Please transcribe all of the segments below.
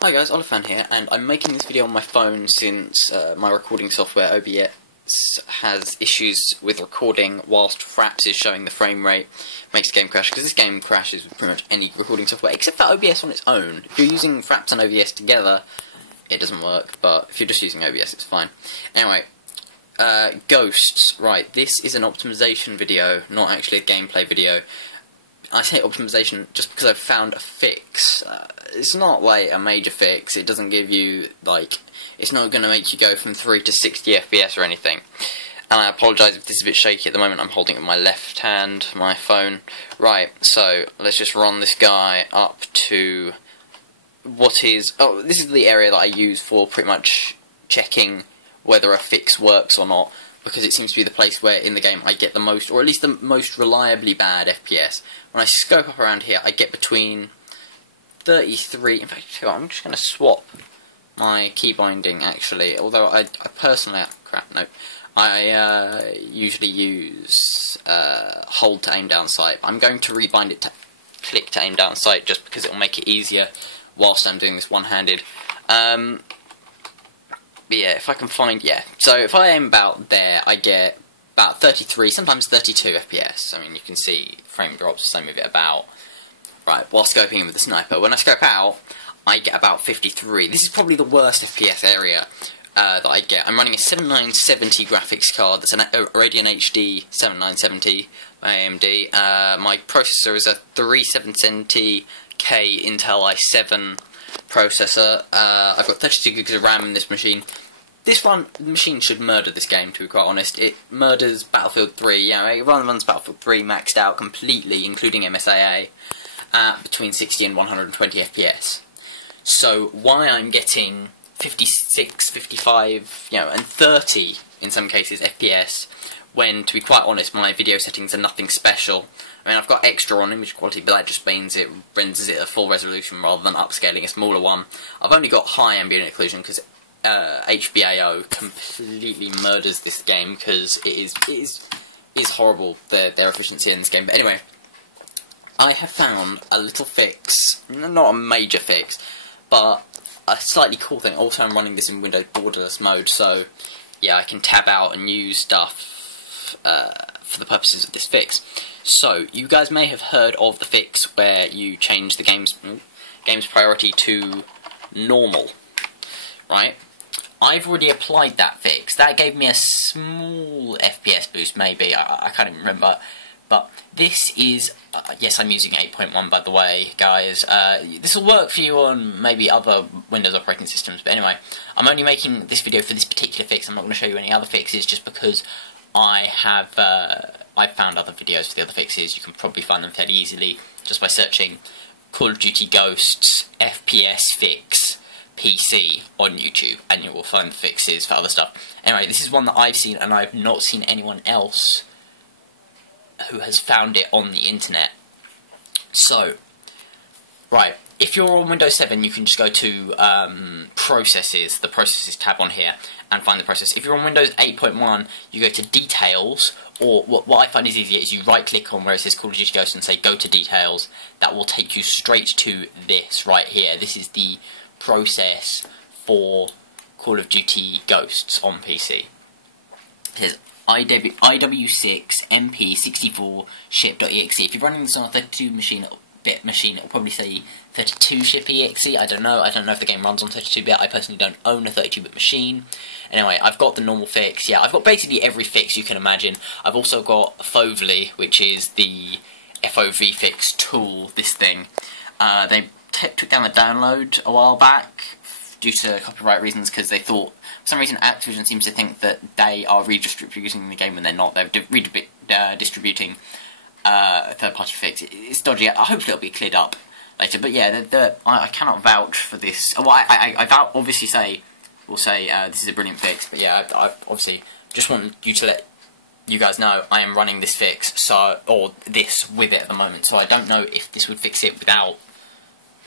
Hi guys, Olifan here, and I'm making this video on my phone since my recording software OBS has issues with recording whilst Fraps is showing the frame rate, makes the game crash, because this game crashes with pretty much any recording software, except for OBS on its own. If you're using Fraps and OBS together, it doesn't work, but if you're just using OBS, it's fine. Anyway, Ghosts, right, this is an optimization video, not actually a gameplay video. I say optimization just because I've found a fix. It's not like a major fix. It doesn't give you, like, it's not going to make you go from 3 to 60 FPS or anything. And I apologise if this is a bit shaky at the moment. I'm holding it with my left hand, my phone. Right, so let's just run this guy up to what is... Oh, this is the area that I use for pretty much checking whether a fix works or not, because it seems to be the place where in the game I get the most, or at least the most reliably bad FPS. When I scope up around here, I get between 33... In fact, I'm just going to swap my key binding, actually, although I personally... Crap, no. I usually use hold to aim down sight. I'm going to rebind it to click to aim down sight, just because it will make it easier whilst I'm doing this one-handed. But yeah, if I can find... Yeah, so if I aim about there, I get about 33, sometimes 32 FPS. I mean, you can see frame drops, same with it about... Right, while scoping in with the sniper. When I scope out, I get about 53. This is probably the worst FPS area that I get. I'm running a 7970 graphics card. That's a Radeon HD 7970 by AMD. My processor is a 3770K Intel i7 processor. I've got 32 gigs of RAM in this machine. The machine should murder this game, to be quite honest. It murders Battlefield 3, yeah, it runs Battlefield 3 maxed out completely, including MSAA, at between 60 and 120 FPS. So why I'm getting 56, 55, you know, and 30, in some cases, FPS, when, to be quite honest, my video settings are nothing special. I mean, I've got extra on image quality, but that just means it renders it a full resolution rather than upscaling a smaller one. I've only got high ambient occlusion because HBAO completely murders this game, because it is horrible, their efficiency in this game. But anyway, I have found a little fix, not a major fix, but a slightly cool thing. Also, I'm running this in Windows borderless mode, so yeah, I can tab out and use stuff for the purposes of this fix. So, you guys may have heard of the fix where you change the game's priority to normal, right? I've already applied that fix. That gave me a small FPS boost, maybe. I can't even remember. But this is... yes, I'm using 8.1, by the way, guys. This will work for you on maybe other Windows operating systems. But anyway, I'm only making this video for this particular fix. I'm not going to show you any other fixes, just because I've found other videos for the other fixes. You can probably find them fairly easily just by searching Call of Duty Ghosts FPS Fix PC on YouTube, and you will find the fixes for other stuff. Anyway, this is one that I've seen, and I've not seen anyone else who has found it on the internet. So, right, if you're on Windows 7, you can just go to Processes, the Processes tab on here, and find the process. If you're on Windows 8.1, you go to Details, or what I find is easier is you right-click on where it says Call of Duty Ghosts and say Go to Details. That will take you straight to this right here. This is the process for Call of Duty Ghosts on PC. It says IW6 MP64 ship.exe. If you're running this on a 32-bit machine, it will probably say 32 ship.exe. I don't know if the game runs on 32-bit. I personally don't own a 32-bit machine. Anyway, I've got the normal fix. Yeah, I've got basically every fix you can imagine. I've also got Fovely, which is the FOV fix tool, this thing. They took down the download a while back due to copyright reasons, because they thought, for some reason, Activision seems to think that they are redistributing the game when they're not. They're redistributing a third-party fix. It's dodgy. Hopefully it'll be cleared up later. But yeah, I cannot vouch for this. Well, I obviously will say this is a brilliant fix. But yeah, I obviously just want you to let you guys know I am running this fix, or this with it at the moment. So I don't know if this would fix it without.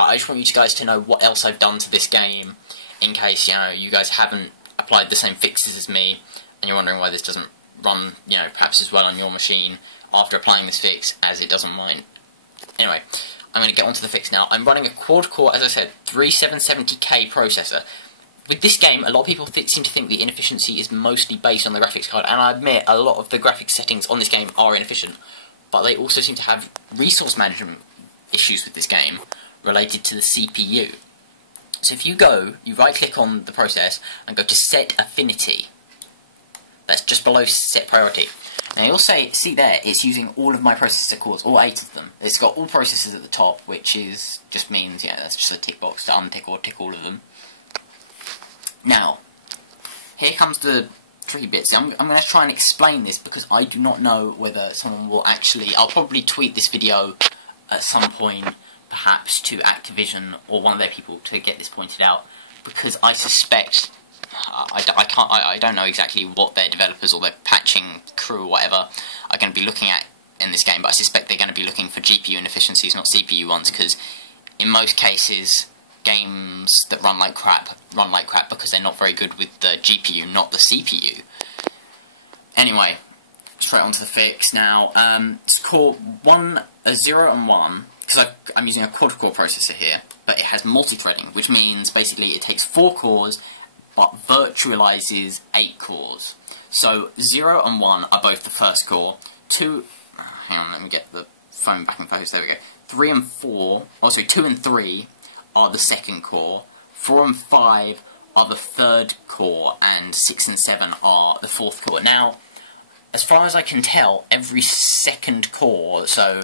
I just want you guys to know what else I've done to this game, in case, you know, you guys haven't applied the same fixes as me, and you're wondering why this doesn't run, you know, perhaps as well on your machine after applying this fix as it does on mine. Anyway, I'm going to get onto the fix now. I'm running a quad-core, as I said, 3770K processor. With this game, a lot of people seem to think the inefficiency is mostly based on the graphics card, and I admit a lot of the graphics settings on this game are inefficient, but they also seem to have resource management issues with this game related to the CPU. So if you right-click on the process and go to Set Affinity. That's just below Set Priority. Now you'll see there, it's using all of my processor cores, all 8 of them. It's got all processors at the top, which just means, that's just a tick box to untick or tick all of them. Now, here comes the tricky bits. I'm going to try and explain this because I do not know whether someone will actually... I'll probably tweet this video at some point, perhaps to Activision or one of their people to get this pointed out, because I suspect... I don't know exactly what their developers or their patching crew or whatever are going to be looking at in this game, but I suspect they're going to be looking for GPU inefficiencies, not CPU ones, because in most cases, games that run like crap because they're not very good with the GPU, not the CPU. Anyway, straight on to the fix now. It's core 0 and 1, because I'm using a quad-core processor here, but it has multi-threading, which means basically it takes 4 cores, but virtualizes 8 cores. So 0 and 1 are both the first core. 2, hang on, let me get the phone back in focus, there we go. 3 and 4, also 2 and 3 are the second core. 4 and 5 are the third core, and 6 and 7 are the fourth core. Now, as far as I can tell, every second core, so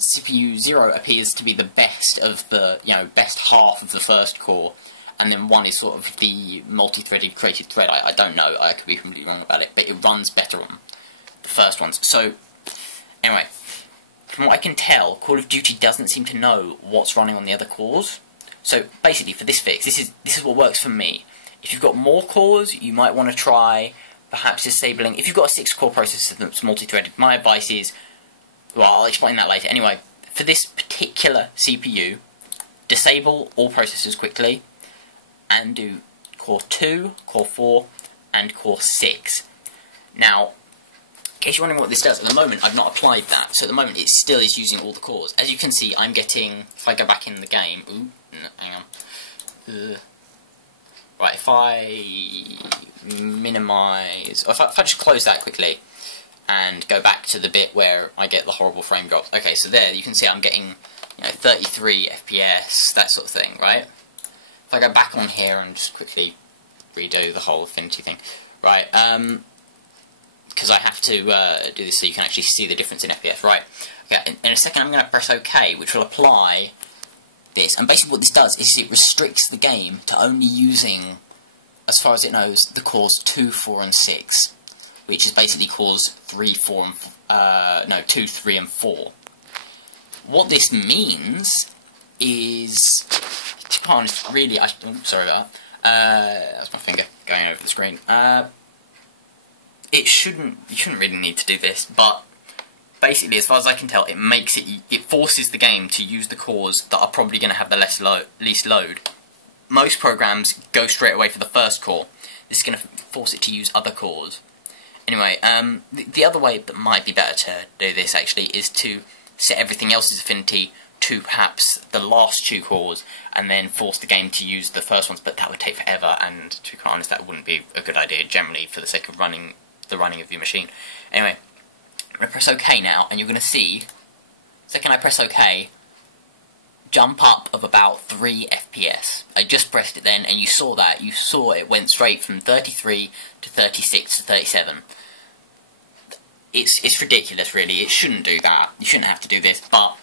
CPU 0 appears to be the best of the, best half of the first core, and then 1 is sort of the multi-threaded created thread. I don't know, I could be completely wrong about it, but it runs better on the first ones. So, anyway, from what I can tell, Call of Duty doesn't seem to know what's running on the other cores. So, basically, for this fix, this is what works for me. If you've got more cores, you might want to try perhaps disabling... If you've got a 6-core processor that's multi-threaded, my advice is... Well, I'll explain that later. Anyway, for this particular CPU, disable all processors quickly, and do core 2, core 4, and core 6. Now, in case you're wondering what this does, at the moment I've not applied that, so at the moment it still is using all the cores. As you can see, I'm getting, if I go back in the game, hang on, right, if I minimise, or if I just close that quickly, and go back to the bit where I get the horrible frame drops. Okay, so there, you can see I'm getting, 33 FPS, that sort of thing, right? If I go back on here and just quickly redo the whole Affinity thing, right, because I have to do this so you can actually see the difference in FPS, right, okay, in a second I'm going to press OK, which will apply this, and basically what this does is it restricts the game to only using, as far as it knows, the cores 2, 4 and 6, which is basically cores 3, 4 and, 2, 3 and 4. What this means is... To be honest, really, sorry about that. That's my finger going over the screen. You shouldn't really need to do this, but basically, as far as I can tell, it forces the game to use the cores that are probably going to have the least load. Most programs go straight away for the first core. This is going to force it to use other cores. Anyway, the other way that might be better to do this, actually, is to set everything else's affinity to perhaps the last 2 cores, and then force the game to use the first ones, but that would take forever, and to be quite honest, that wouldn't be a good idea generally for the sake of running of your machine. Anyway, I'm going to press OK now, and you're going to see, the second I press OK, jump up of about 3 FPS. I just pressed it then, and you saw that. You saw it went straight from 33 to 36 to 37. It's ridiculous, really. It shouldn't do that. You shouldn't have to do this, but...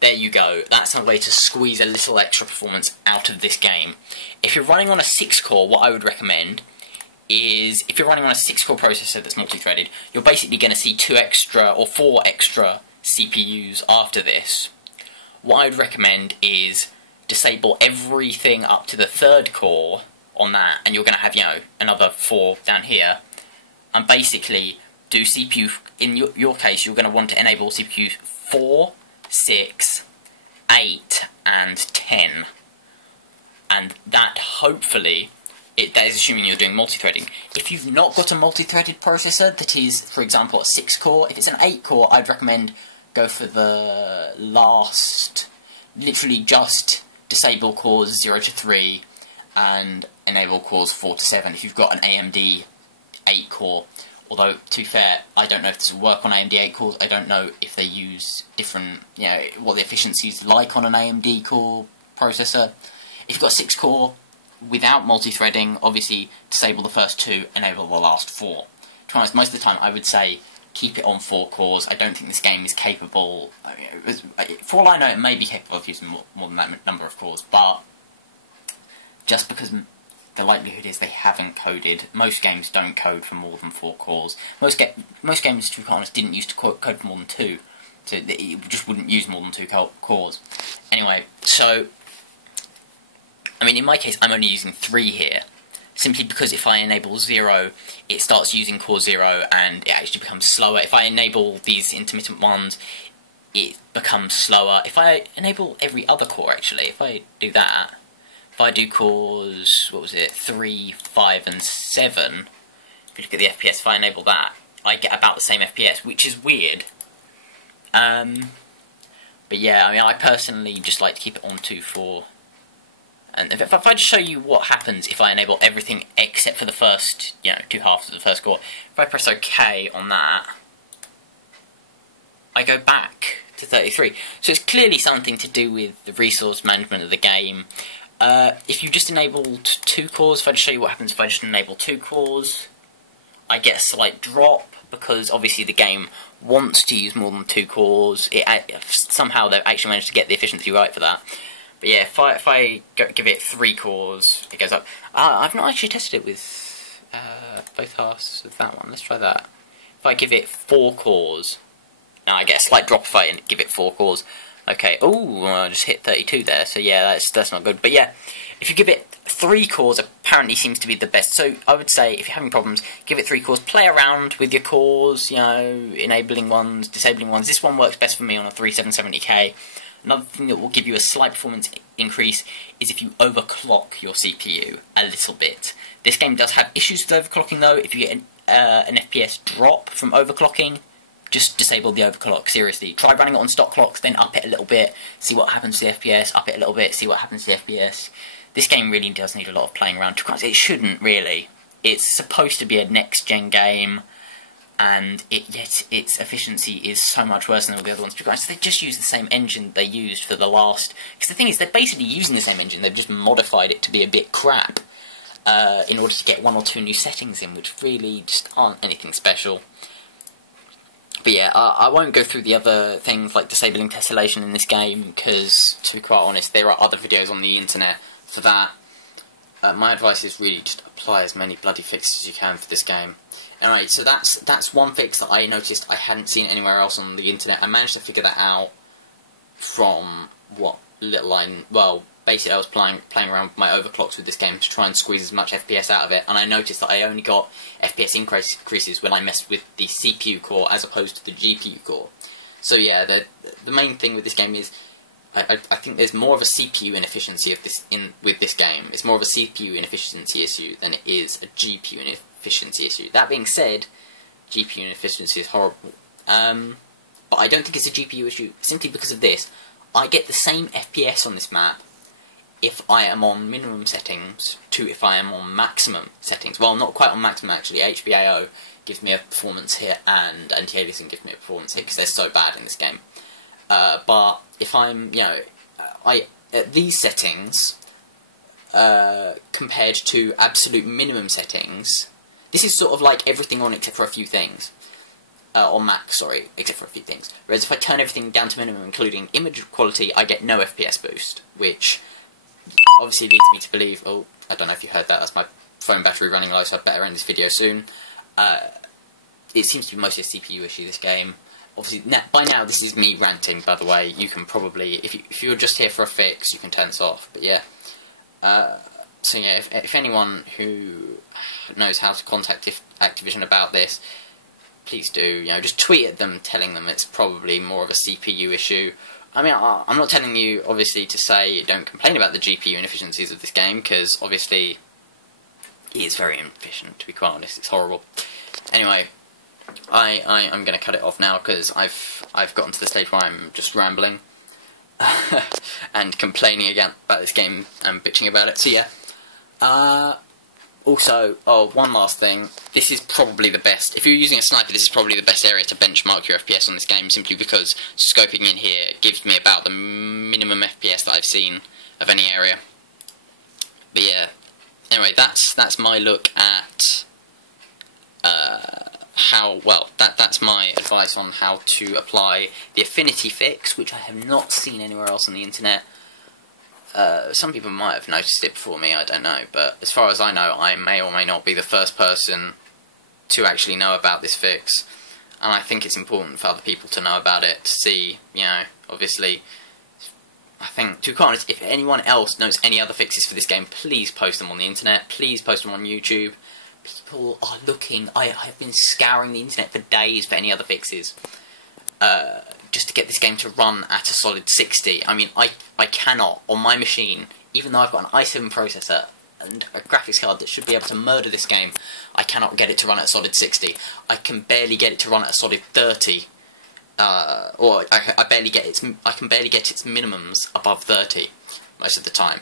There you go, that's a way to squeeze a little extra performance out of this game. If you're running on a 6-core, what I would recommend is, if you're running on a 6-core processor that's multi-threaded, you're basically going to see 2 extra or 4 extra CPUs after this. What I would recommend is disable everything up to the 3rd core on that, and you're going to have, another 4 down here, and basically do CPU, in your case, you're going to want to enable CPU 4, 6, 8, and 10. And that, hopefully, that is assuming you're doing multi-threading. If you've not got a multi-threaded processor that is, for example, a 6-core, if it's an 8-core, I'd recommend go for the last literally just disable cores 0 to 3 and enable cores 4 to 7 if you've got an AMD 8 core. Although, to be fair, I don't know if this will work on AMD 8 cores. I don't know if they use different, you know, what the efficiency is like on an AMD core processor. If you've got a 6 core without multi-threading, obviously disable the first 2, enable the last 4. To be honest, most of the time I would say keep it on 4 cores. I don't think this game is capable, for all I know, it may be capable of using more than that number of cores, but just because the likelihood is they haven't coded. Most games don't code for more than 4 cores. Most games, to be quite honest, didn't used to code for more than 2. So it just wouldn't use more than 2 cores. Anyway, so, I mean, in my case, I'm only using 3 here. Simply because if I enable 0, it starts using core 0 and it actually becomes slower. If I enable these intermittent ones, it becomes slower. If I enable every other core, actually, if I do that, if I do cores, what was it, 3, 5 and 7, if you look at the FPS, if I enable that, I get about the same FPS, which is weird. But yeah, I mean, I personally just like to keep it on 2, 4. And if I just show you what happens if I enable everything except for the first, you know, 2 halves of the first core, if I press OK on that, I go back to 33. So it's clearly something to do with the resource management of the game. If you just enabled 2 cores, if I just show you what happens if I just enable 2 cores, I get a slight drop, because obviously the game wants to use more than 2 cores. Somehow they've actually managed to get the efficiency right for that. But yeah, if I give it 3 cores, it goes up. I've not actually tested it with both halves of that one. Let's try that. If I give it 4 cores, now I get a slight drop if I give it 4 cores. Okay, ooh, I just hit 32 there, so yeah, that's not good. But yeah, if you give it 3 cores, apparently seems to be the best. So I would say, if you're having problems, give it 3 cores. Play around with your cores, you know, enabling ones, disabling ones. This one works best for me on a 3770K. Another thing that will give you a slight performance increase is if you overclock your CPU a little bit. This game does have issues with overclocking though. If you get an FPS drop from overclocking, just disable the overclock, seriously. Try running it on stock clocks, then up it a little bit, see what happens to the FPS, up it a little bit, see what happens to the FPS. This game really does need a lot of playing around. It shouldn't really. It's supposed to be a next-gen game, and yet its efficiency is so much worse than all the other ones, because they just use the same engine they used for the last... Because the thing is, they're basically using the same engine, they've just modified it to be a bit crap, in order to get 1 or 2 new settings in, which really just aren't anything special. But yeah, I won't go through the other things like disabling tessellation in this game, because, to be quite honest, there are other videos on the internet for that. My advice is really just apply as many bloody fixes as you can for this game. Alright, so that's one fix that I noticed I hadn't seen anywhere else on the internet. I managed to figure that out from what little well, basically I was playing around with my overclocks with this game to try and squeeze as much FPS out of it, and I noticed that I only got FPS increases when I messed with the CPU core as opposed to the GPU core. So yeah, the main thing with this game is I think there's more of a CPU inefficiency with this game. It's more of a CPU inefficiency issue than it is a GPU inefficiency issue. That being said, GPU inefficiency is horrible. But I don't think it's a GPU issue simply because of this. I get the same FPS on this map if I am on minimum settings to if I am on maximum settings. Well, not quite on maximum actually. HBAO gives me a performance hit and anti-aliasing gives me a performance hit because they're so bad in this game. But if I'm, you know, at these settings, compared to absolute minimum settings, this is sort of like everything on except for a few things. On max, sorry, except for a few things. Whereas if I turn everything down to minimum, including image quality, I get no FPS boost, which obviously leads me to believe, oh, I don't know if you heard that, that's my phone battery running low, so I'd better end this video soon. It seems to be mostly a CPU issue, this game. Obviously, by now, this is me ranting, by the way. You can probably, if you're just here for a fix, you can turn this off, but yeah. So yeah, if anyone who knows how to contact Activision about this, please do, you know, just tweet at them telling them it's probably more of a CPU issue. I mean, I'm not telling you, obviously, to say don't complain about the GPU inefficiencies of this game, because, obviously, it is very inefficient, to be quite honest, it's horrible. Anyway, I'm going to cut it off now, because I've gotten to the stage where I'm just rambling. and complaining again about this game and bitching about it. So yeah. Also, one last thing. This is probably the best. If you're using a sniper, this is probably the best area to benchmark your FPS on this game, simply because scoping in here gives me about the minimum FPS that I've seen of any area. But yeah. Anyway, that's my look at that's my advice on how to apply the Affinity fix, which I have not seen anywhere else on the internet. Some people might have noticed it before me, I don't know, but as far as I know, I may or may not be the first person to actually know about this fix, and I think it's important for other people to know about it, to see, you know, obviously, I think, to be quite honest, if anyone else knows any other fixes for this game, please post them on the internet, please post them on YouTube. People are looking, I have been scouring the internet for days for any other fixes, just to get this game to run at a solid 60. I mean, I cannot, on my machine, even though I've got an i7 processor and a graphics card that should be able to murder this game, I cannot get it to run at a solid 60. I can barely get it to run at a solid 30. Or I can barely get its minimums above 30 most of the time.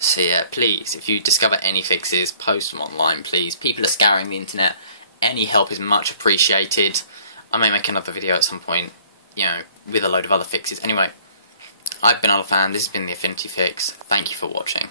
So yeah, please, if you discover any fixes, post them online, please. People are scouring the internet. Any help is much appreciated. I may make another video at some point, you know, with a load of other fixes. Anyway, I've been Alphan, this has been the Affinity Fix. Thank you for watching.